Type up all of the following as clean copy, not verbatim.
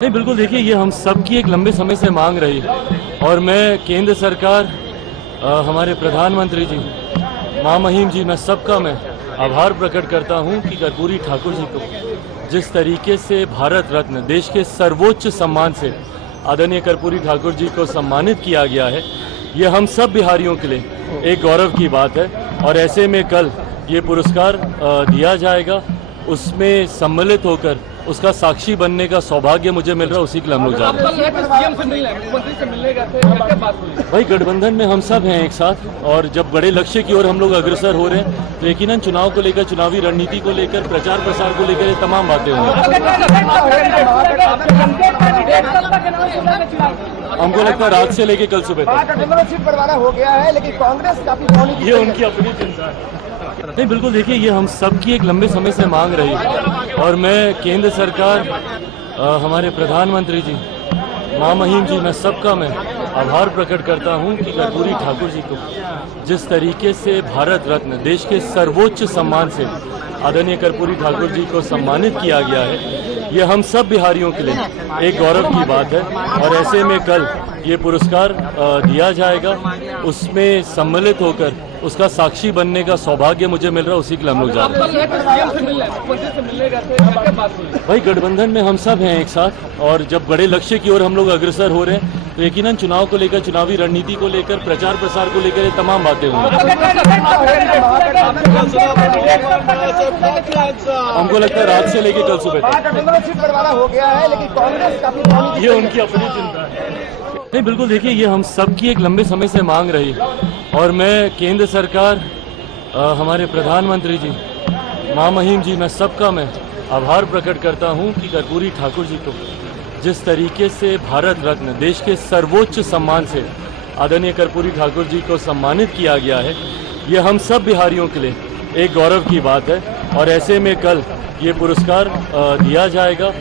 नहीं, बिल्कुल देखिए, ये हम सब की एक लंबे समय से मांग रही है और मैं केंद्र सरकार, हमारे प्रधानमंत्री जी, महामहिम जी, मैं सबका मैं आभार प्रकट करता हूं कि कर्पूरी ठाकुर जी को जिस तरीके से भारत रत्न, देश के सर्वोच्च सम्मान से आदरणीय कर्पूरी ठाकुर जी को सम्मानित किया गया है, ये हम सब बिहारियों के लिए एक गौरव की बात है। और ऐसे में कल ये पुरस्कार दिया जाएगा, उसमें सम्मिलित होकर उसका साक्षी बनने का सौभाग्य मुझे मिल रहा है, उसी के लिए हम लोग जा रहे हैं। भाई, गठबंधन में हम सब हैं एक साथ, और जब बड़े लक्ष्य की ओर हम लोग अग्रसर हो रहे हैं तो यकीनन चुनाव को लेकर, चुनावी रणनीति को लेकर, प्रचार प्रसार को लेकर ये तमाम बातें होंगी। हमको लगता है रात से लेकर कल सुबह तक सीट बंटवारा हो गया है, लेकिन कांग्रेस काफी ये उनकी अपनी चिंता है। नहीं, बिल्कुल देखिए, ये हम सब की एक लंबे समय से मांग रही है और मैं केंद्र सरकार, हमारे प्रधानमंत्री जी, महामहिम जी, मैं सबका मैं आभार प्रकट करता हूं कि कर्पूरी ठाकुर जी को जिस तरीके से भारत रत्न, देश के सर्वोच्च सम्मान से आदरणीय कर्पूरी ठाकुर जी को सम्मानित किया गया है, ये हम सब बिहारियों के लिए एक गौरव की बात है। और ऐसे में कल ये पुरस्कार दिया जाएगा, उसमें सम्मिलित होकर उसका साक्षी बनने का सौभाग्य मुझे मिल रहा है, उसी के लिए हम लोग जा रहे हैं। भाई, गठबंधन में हम सब हैं एक साथ, और जब बड़े लक्ष्य की ओर हम लोग अग्रसर हो रहे हैं तो यकीनन चुनाव को लेकर, चुनावी रणनीति को लेकर, प्रचार प्रसार को लेकर ये तमाम बातें होंगी। हमको लगता है रात से लेकर कल सुबह तक सीट बंटवारा हो गया है, लेकिन कांग्रेस काफी ये उनकी अपनी चिंता है। नहीं, बिल्कुल देखिए, ये हम सब की एक लंबे समय से मांग रही है और मैं केंद्र सरकार, हमारे प्रधानमंत्री जी, महामहिम जी, मैं सबका मैं आभार प्रकट करता हूं कि कर्पूरी ठाकुर जी को जिस तरीके से भारत रत्न, देश के सर्वोच्च सम्मान से आदरणीय कर्पूरी ठाकुर जी को सम्मानित किया गया है, ये हम सब बिहारियों के लिए एक गौरव की बात है। और ऐसे में कल ये पुरस्कार दिया जाएगा,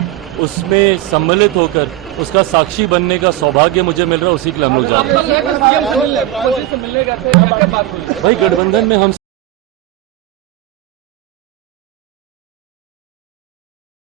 उसमें सम्मिलित होकर उसका साक्षी बनने का सौभाग्य मुझे मिल रहा है, उसी के लिए हम लोग जा रहे हैं। भाई, गठबंधन में हम